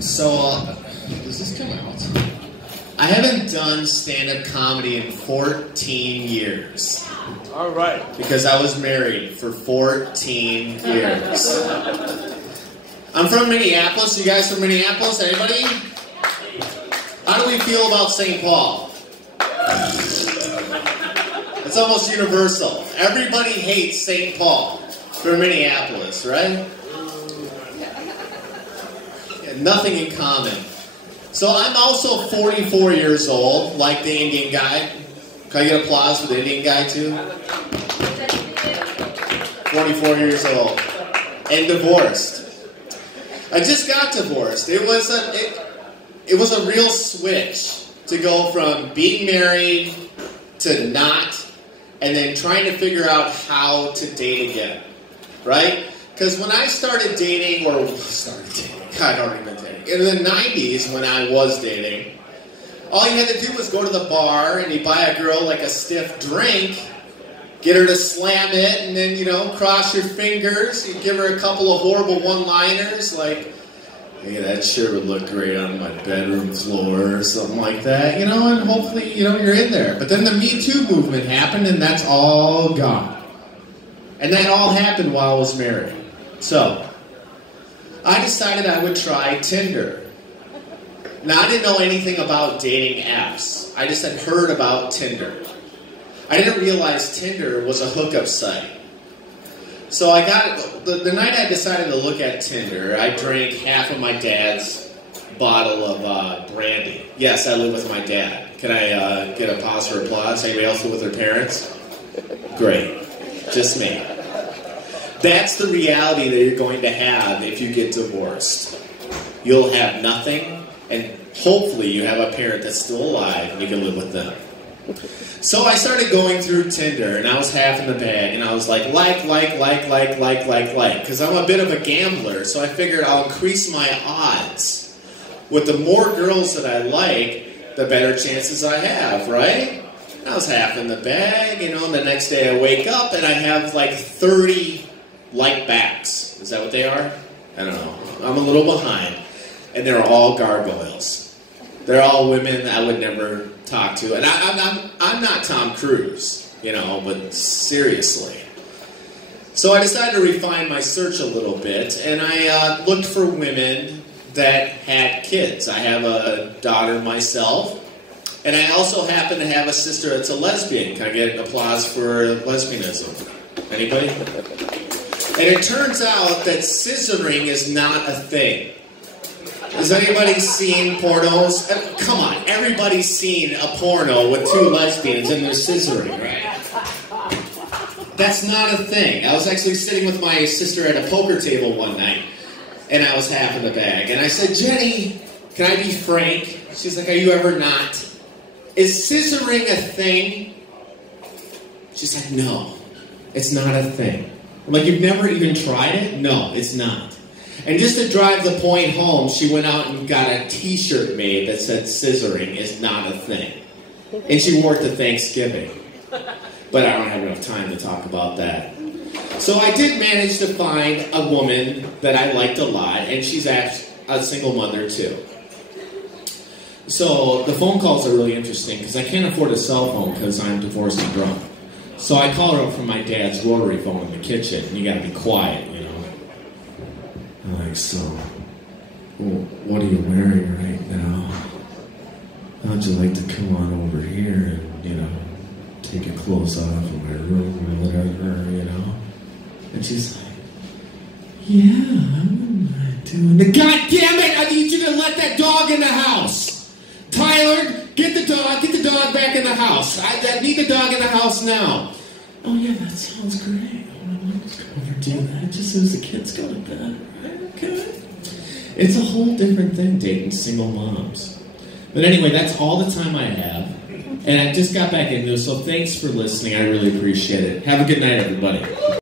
So, does this come out? I haven't done stand-up comedy in 14 years. All right. Because I was married for 14 years. I'm from Minneapolis. You guys from Minneapolis? Anybody? How do we feel about St. Paul? It's almost universal. Everybody hates St. Paul for Minneapolis, right? Yeah, nothing in common. So I'm also 44 years old, like the Indian guy. Can I get applause for the Indian guy too? 44 years old. And divorced. I just got divorced. It was a real switch to go from being married to not, and then trying to figure out how to date again. Right? Because when I started dating, I had already been dating. In the 90s, when I was dating, all you had to do was go to the bar and you buy a girl like a stiff drink, get her to slam it, and then, cross your fingers. You give her a couple of horrible one-liners like, hey, that sure would look great on my bedroom floor or something like that, and hopefully, you're in there. But then the Me Too movement happened, and that's all gone. And that all happened while I was married. So, I decided I would try Tinder. Now, I didn't know anything about dating apps. I just had heard about Tinder. I didn't realize Tinder was a hookup site. So I got the night I decided to look at Tinder, I drank half of my dad's bottle of brandy. Yes, I live with my dad. Can I get a pause for applause? Anybody else live with their parents? Great. Just me. That's the reality that you're going to have if you get divorced. You'll have nothing, and hopefully you have a parent that's still alive and you can live with them. So I started going through Tinder, and I was half in the bag, and I was like, because I'm a bit of a gambler, so I figured I'll increase my odds. With the more girls that I like, the better chances I have, right? I was half in the bag, and the next day I wake up, and I have like 30 like backs. Is that what they are? I don't know. I'm a little behind. And they're all gargoyles. They're all women I would never talk to. And I'm not Tom Cruise, but seriously. So I decided to refine my search a little bit, and I looked for women that had kids. I have a daughter myself, and I also happen to have a sister that's a lesbian. Can I get an applause for lesbianism? Anybody? And it turns out that scissoring is not a thing. Has anybody seen pornos? Come on, everybody's seen a porno with two lesbians and they're scissoring, right? That's not a thing. I was actually sitting with my sister at a poker table one night, and I was half in the bag. And I said, Jenny, can I be frank? She's like, are you ever not? Is scissoring a thing? She's like, no, it's not a thing. I'm like, you've never even tried it? No, it's not. And just to drive the point home, she went out and got a t-shirt made that said scissoring is not a thing. And she wore it to Thanksgiving. But I don't have enough time to talk about that. So I did manage to find a woman that I liked a lot, and she's actually a single mother too. So the phone calls are really interesting because I can't afford a cell phone because I'm divorced and drunk. So I call her up from my dad's rotary phone in the kitchen, and you gotta be quiet, I'm like, so, what are you wearing right now? How'd you like to come on over here and, take your clothes off in my room or whatever, And she's like, yeah, I'm doing it. God damn it, I need you to let that dog in the house. Tyler, get the dog back in the house. I need the dog in the house now. Oh yeah, that sounds great. I'm just going to do that just as the kids go to bed. Okay. It's a whole different thing dating single moms. But anyway, that's all the time I have. And I just got back into it, so thanks for listening. I really appreciate it. Have a good night, everybody.